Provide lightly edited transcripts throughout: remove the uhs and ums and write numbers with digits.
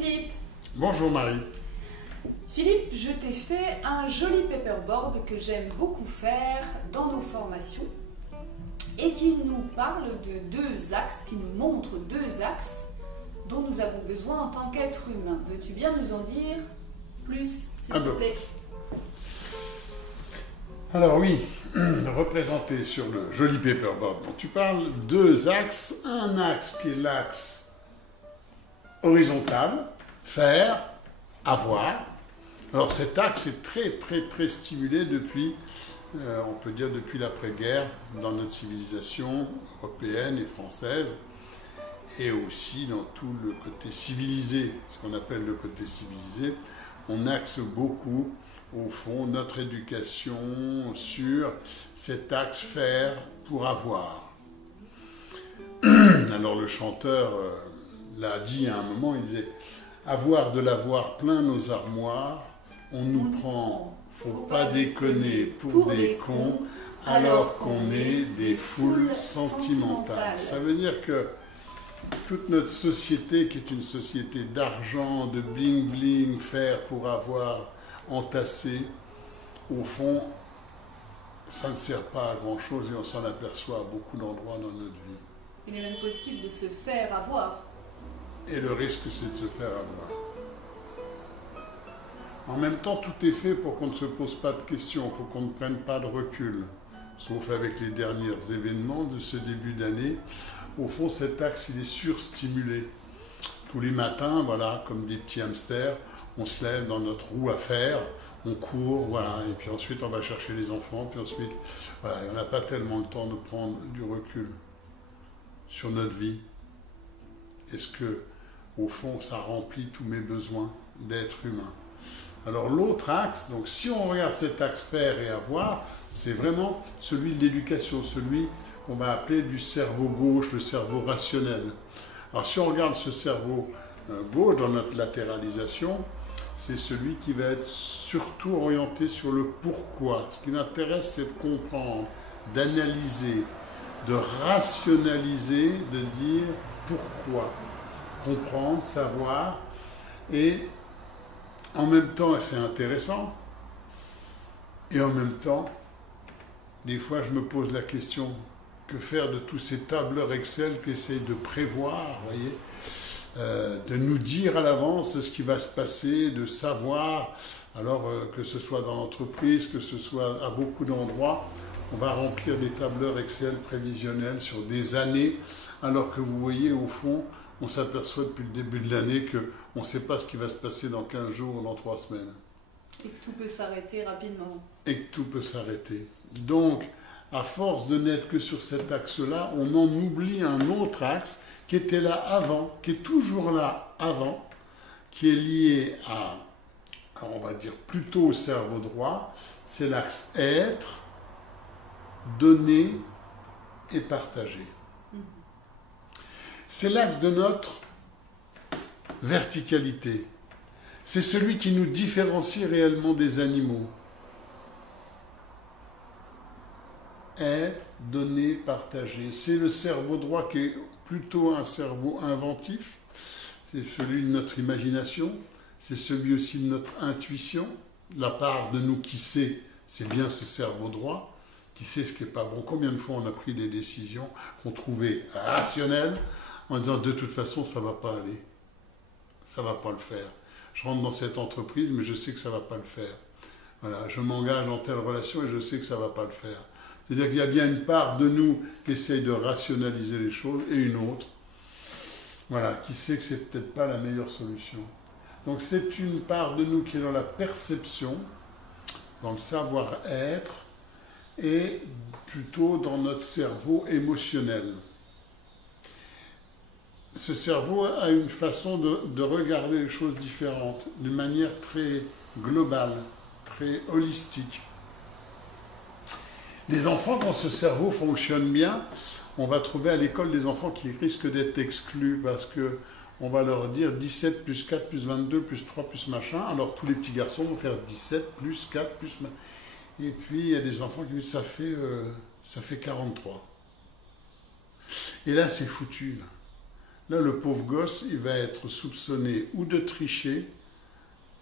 Philippe. Bonjour Marie. Philippe, je t'ai fait un joli paperboard que j'aime beaucoup faire dans nos formations et qui nous parle de deux axes, qui nous montre deux axes dont nous avons besoin en tant qu'être humain. Veux-tu bien nous en dire plus, s'il te plaît? Alors oui, représenté sur le joli paperboard dont tu parles, deux axes. Un axe qui est l'axe horizontal, faire, avoir. Alors cet axe est très stimulé depuis, on peut dire depuis l'après-guerre, dans notre civilisation européenne et française, et aussi dans tout le côté civilisé, ce qu'on appelle le côté civilisé. On axe beaucoup, au fond, notre éducation sur cet axe faire pour avoir. Alors le chanteur l'a dit à un moment, il disait « Avoir de l'avoir plein nos armoires, on nous prend, faut pas déconner, pour des cons, alors qu'on est des foules sentimentales. » Ça veut dire que toute notre société, qui est une société d'argent, de bling-bling, faire pour avoir, entassé, au fond, ça ne sert pas à grand-chose et on s'en aperçoit à beaucoup d'endroits dans notre vie. Il est même possible de se faire avoir. Et le risque, c'est de se faire avoir. En même temps, tout est fait pour qu'on ne se pose pas de questions, pour qu'on ne prenne pas de recul. Sauf avec les derniers événements de ce début d'année. Au fond, cet axe, il est surstimulé. Tous les matins, voilà, comme des petits hamsters, on se lève dans notre roue à faire, on court, voilà, et puis ensuite on va chercher les enfants, puis ensuite, voilà, on n'a pas tellement le temps de prendre du recul sur notre vie. Est-ce que, au fond, ça remplit tous mes besoins d'être humain? Alors l'autre axe, donc si on regarde cet axe faire et avoir, c'est vraiment celui de l'éducation, celui qu'on va appeler du cerveau gauche, le cerveau rationnel. Alors si on regarde ce cerveau gauche dans notre latéralisation, c'est celui qui va être surtout orienté sur le pourquoi. Ce qui m'intéresse, c'est de comprendre, d'analyser, de rationaliser, de dire pourquoi. Comprendre, savoir, et en même temps, c'est intéressant, et en même temps, des fois je me pose la question, que faire de tous ces tableurs Excel qui essayent de prévoir, voyez, de nous dire à l'avance ce qui va se passer, de savoir, alors que ce soit dans l'entreprise, que ce soit à beaucoup d'endroits, on va remplir des tableurs Excel prévisionnels sur des années, alors que vous voyez, au fond, on s'aperçoit depuis le début de l'année qu'on ne sait pas ce qui va se passer dans 15 jours ou dans 3 semaines. Et que tout peut s'arrêter rapidement. Et que tout peut s'arrêter. Donc, à force de n'être que sur cet axe-là, on en oublie un autre axe qui était là avant, qui est toujours là avant, qui est lié à on va dire plutôt au cerveau droit, c'est l'axe être, donner et partager. C'est l'axe de notre verticalité. C'est celui qui nous différencie réellement des animaux. Être, donner, partager. C'est le cerveau droit qui est plutôt un cerveau inventif. C'est celui de notre imagination. C'est celui aussi de notre intuition. La part de nous qui sait, c'est bien ce cerveau droit, qui sait ce qui n'est pas bon. Combien de fois on a pris des décisions qu'on trouvait rationnelles en disant de toute façon ça ne va pas aller. Ça ne va pas le faire. Je rentre dans cette entreprise mais je sais que ça ne va pas le faire. Voilà, je m'engage dans telle relation et je sais que ça ne va pas le faire. C'est-à-dire qu'il y a bien une part de nous qui essaye de rationaliser les choses et une autre, voilà, qui sait que c'est peut-être pas la meilleure solution. Donc c'est une part de nous qui est dans la perception, dans le savoir-être et plutôt dans notre cerveau émotionnel. Ce cerveau a une façon de regarder les choses différentes, d'une manière très globale, très holistique. Les enfants, quand ce cerveau fonctionne bien, on va trouver à l'école des enfants qui risquent d'être exclus parce qu'on va leur dire 17 plus 4 plus 22 plus 3 plus machin. Alors tous les petits garçons vont faire 17 plus 4 plus... Et puis il y a des enfants qui disent ça fait 43. Et là c'est foutu. Là. Là, le pauvre gosse, il va être soupçonné ou de tricher,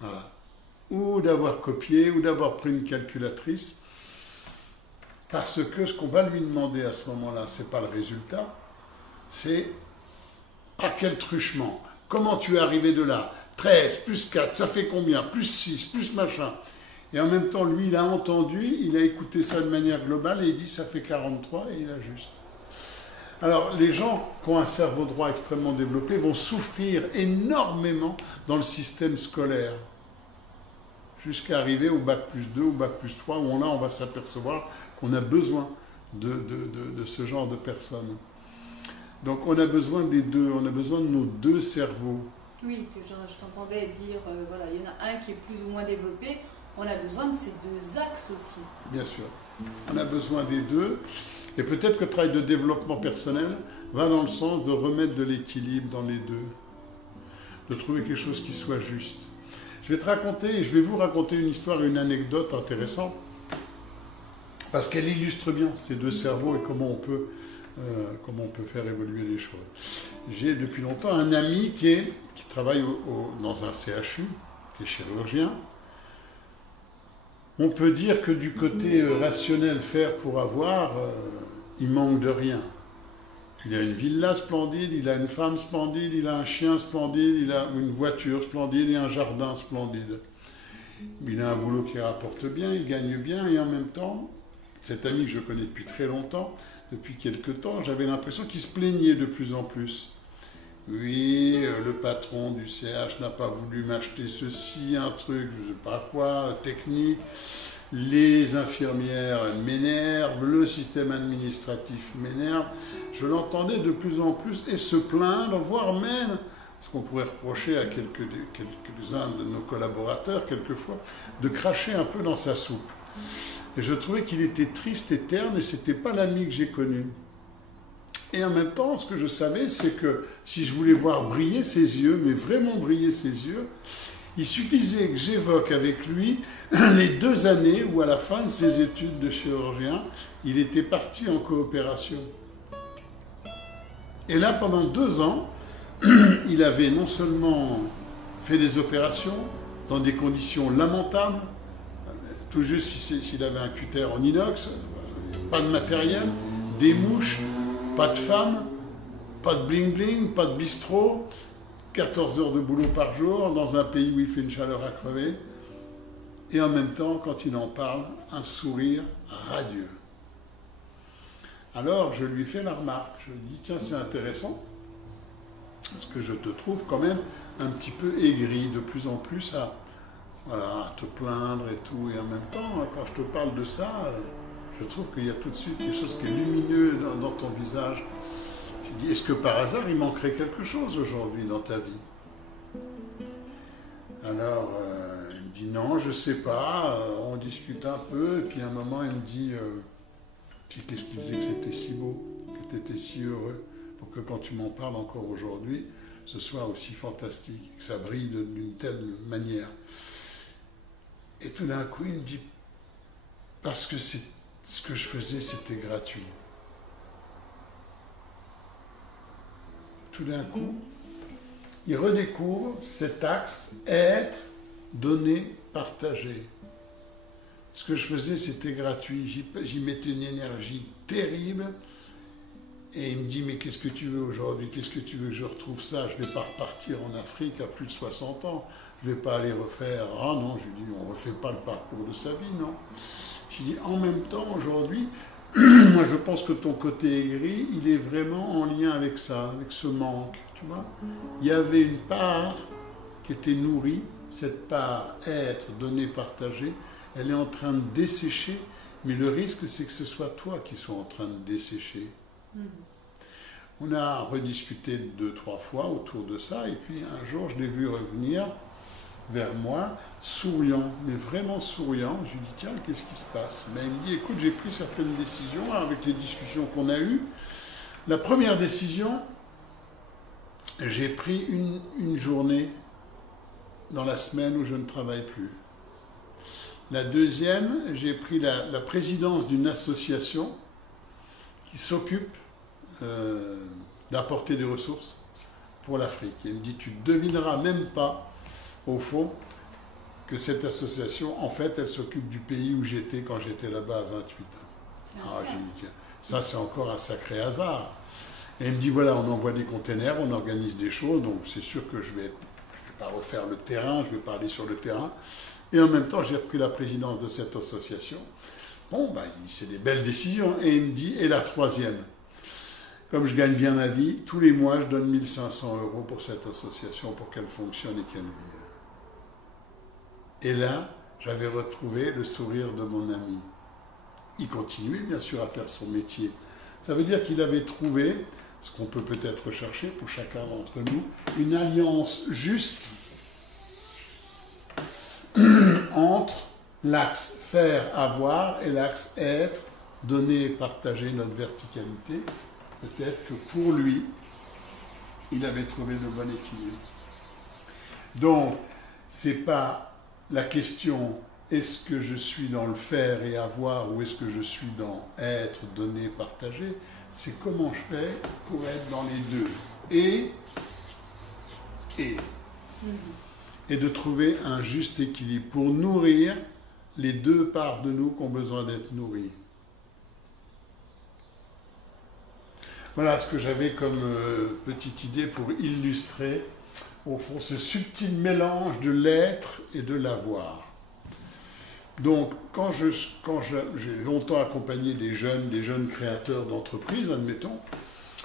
voilà, ou d'avoir copié, ou d'avoir pris une calculatrice, parce que ce qu'on va lui demander à ce moment-là, ce n'est pas le résultat, c'est par quel truchement, comment tu es arrivé de là, 13 plus 4, ça fait combien, plus 6, plus machin. Et en même temps, lui, il a entendu, il a écouté ça de manière globale et il dit ça fait 43 et il ajuste. Alors, les gens qui ont un cerveau droit extrêmement développé vont souffrir énormément dans le système scolaire, jusqu'à arriver au bac plus 2, au bac plus 3, où là, on va s'apercevoir qu'on a besoin de ce genre de personnes. Donc, on a besoin des deux, on a besoin de nos deux cerveaux. Oui, je t'entendais dire, voilà, il y en a un qui est plus ou moins développé, on a besoin de ces deux axes aussi. Bien sûr, on a besoin des deux. Et peut-être que le travail de développement personnel va dans le sens de remettre de l'équilibre dans les deux, de trouver quelque chose qui soit juste. Je vais te raconter, je vais vous raconter une histoire, une anecdote intéressante, parce qu'elle illustre bien ces deux cerveaux et comment on peut faire évoluer les choses. J'ai depuis longtemps un ami qui travaille dans un CHU, qui est chirurgien. On peut dire que du côté rationnel, faire pour avoir, il manque de rien. Il a une villa splendide, il a une femme splendide, il a un chien splendide, il a une voiture splendide et un jardin splendide. Il a un boulot qui rapporte bien, il gagne bien et en même temps, cet ami que je connais depuis très longtemps, depuis quelque temps, j'avais l'impression qu'il se plaignait de plus en plus. Oui, le patron du CH n'a pas voulu m'acheter ceci, un truc, je ne sais pas quoi, technique. Les infirmières m'énervent, le système administratif m'énerve. Je l'entendais de plus en plus et se plaindre, voire même, ce qu'on pourrait reprocher à quelques-uns de nos collaborateurs quelquefois, de cracher un peu dans sa soupe. Et je trouvais qu'il était triste et terne et ce n'était pas l'ami que j'ai connu. Et en même temps, ce que je savais, c'est que si je voulais voir briller ses yeux, mais vraiment briller ses yeux, il suffisait que j'évoque avec lui les 2 années où, à la fin de ses études de chirurgien, il était parti en coopération. Et là, pendant 2 ans, il avait non seulement fait des opérations dans des conditions lamentables, tout juste s'il avait un cutter en inox, pas de matériel, des mouches, pas de femme, pas de bling-bling, pas de bistrot, 14 heures de boulot par jour dans un pays où il fait une chaleur à crever. Et en même temps, quand il en parle, un sourire radieux. Alors, je lui fais la remarque. Je lui dis, tiens, c'est intéressant, parce que je te trouve quand même un petit peu aigri, de plus en plus à te plaindre et tout. Et en même temps, quand je te parle de ça, je trouve qu'il y a tout de suite quelque chose qui est lumineux dans ton visage. J'ai dit, est-ce que par hasard, il manquerait quelque chose aujourd'hui dans ta vie? Alors, il me dit, non, je ne sais pas. On discute un peu, et puis à un moment, il me dit, qu'est-ce qui faisait que c'était si beau, que tu étais si heureux, pour que quand tu m'en parles encore aujourd'hui, ce soit aussi fantastique, que ça brille d'une telle manière. Et tout d'un coup, il me dit, parce que ce que je faisais, c'était gratuit. Tout d'un coup, il redécouvre cet axe être, donner, partager. Ce que je faisais, c'était gratuit. J'y mettais une énergie terrible. Et il me dit, mais qu'est-ce que tu veux aujourd'hui? Qu'est-ce que tu veux que je retrouve ça? Je ne vais pas repartir en Afrique à plus de 60 ans. Je ne vais pas aller refaire... Ah non, je lui dis, on ne refait pas le parcours de sa vie, non. Je lui dis, en même temps, aujourd'hui, moi je pense que ton côté aigri, il est vraiment en lien avec ça, avec ce manque, tu vois. Il y avait une part qui était nourrie, cette part être, donner, partager, elle est en train de dessécher, mais le risque c'est que ce soit toi qui sois en train de dessécher. On a rediscuté 2-3 fois autour de ça, et puis un jour je l'ai vu revenir vers moi, souriant, mais vraiment souriant. Je lui dis, tiens, qu'est-ce qui se passe? Ben, il me dit, écoute, j'ai pris certaines décisions avec les discussions qu'on a eues. La première décision, j'ai pris une journée dans la semaine où je ne travaille plus. La deuxième, j'ai pris la présidence d'une association qui s'occupe d'apporter des ressources pour l'Afrique. Et il me dit, tu ne devineras même pas, au fond, que cette association, en fait, elle s'occupe du pays où j'étais quand j'étais là-bas à 28 ans. Alors j'ai dit, tiens, ça c'est encore un sacré hasard. Et il me dit, voilà, on envoie des containers, on organise des choses, donc c'est sûr que je vais pas refaire le terrain, je vais pas aller sur le terrain. Et en même temps, j'ai repris la présidence de cette association. Bon, ben, c'est des belles décisions. Et il me dit, et la troisième, comme je gagne bien ma vie, tous les mois, je donne 1 500 € pour cette association, pour qu'elle fonctionne et qu'elle vive. Et là, j'avais retrouvé le sourire de mon ami. Il continuait, bien sûr, à faire son métier. Ça veut dire qu'il avait trouvé, ce qu'on peut peut-être rechercher pour chacun d'entre nous, une alliance juste entre l'axe faire, avoir et l'axe être, donner, partager notre verticalité. Peut-être que pour lui, il avait trouvé le bon équilibre. Donc, c'est pas la question est-ce que je suis dans le faire et avoir ou est-ce que je suis dans être, donner, partager, c'est comment je fais pour être dans les deux. Et de trouver un juste équilibre pour nourrir les deux parts de nous qui ont besoin d'être nourries. Voilà ce que j'avais comme petite idée pour illustrer, au fond, ce subtil mélange de l'être et de l'avoir. Donc, quand j'ai longtemps accompagné des jeunes créateurs d'entreprises, admettons,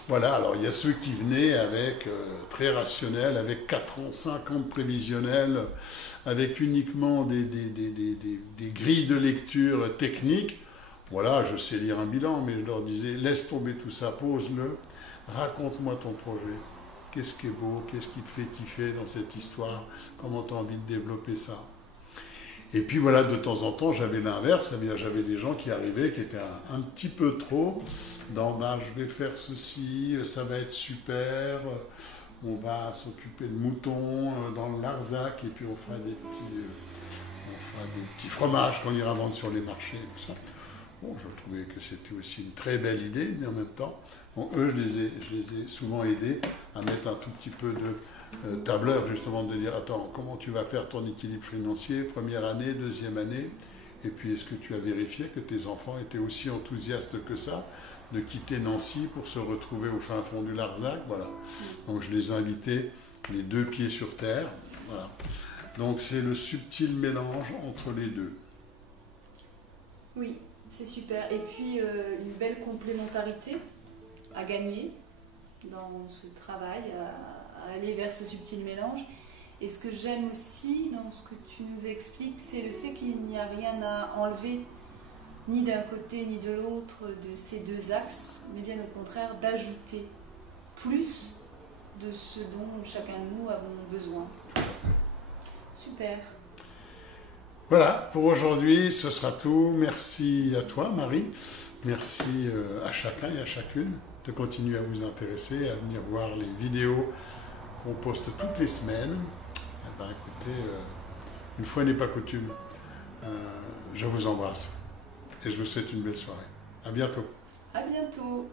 voilà, alors il y a ceux qui venaient avec, très rationnels, avec 4 ans, 5 ans de prévisionnel, avec uniquement des grilles de lecture techniques. Voilà, je sais lire un bilan, mais je leur disais, laisse tomber tout ça, pose-le, raconte-moi ton projet. Qu'est-ce qui est beau, qu'est-ce qui te fait kiffer dans cette histoire, comment tu as envie de développer ça. Et puis voilà, de temps en temps, j'avais l'inverse, c'est-à-dire j'avais des gens qui arrivaient, qui étaient un petit peu trop dans ben, je vais faire ceci, ça va être super, on va s'occuper de moutons dans le Larzac, et puis on fera des petits fromages qu'on ira vendre sur les marchés, et tout ça. Bon, je trouvais que c'était aussi une très belle idée, mais en même temps, bon, eux, je les ai souvent aidés à mettre un tout petit peu de tableur, justement, de dire, attends, comment tu vas faire ton équilibre financier, première année, deuxième année, et puis est-ce que tu as vérifié que tes enfants étaient aussi enthousiastes que ça, de quitter Nancy pour se retrouver au fin fond du Larzac, voilà. Donc je les invitais, les deux pieds sur terre, voilà. Donc c'est le subtil mélange entre les deux. Oui. C'est super. Et puis, une belle complémentarité à gagner dans ce travail, à aller vers ce subtil mélange. Et ce que j'aime aussi dans ce que tu nous expliques, c'est le fait qu'il n'y a rien à enlever, ni d'un côté ni de l'autre de ces deux axes, mais bien au contraire d'ajouter plus de ce dont chacun de nous avons besoin. Super. Voilà, pour aujourd'hui, ce sera tout. Merci à toi, Marie. Merci à chacun et à chacune de continuer à vous intéresser, à venir voir les vidéos qu'on poste toutes les semaines. Eh ben, écoutez, une fois n'est pas coutume, je vous embrasse et je vous souhaite une belle soirée. À bientôt. À bientôt.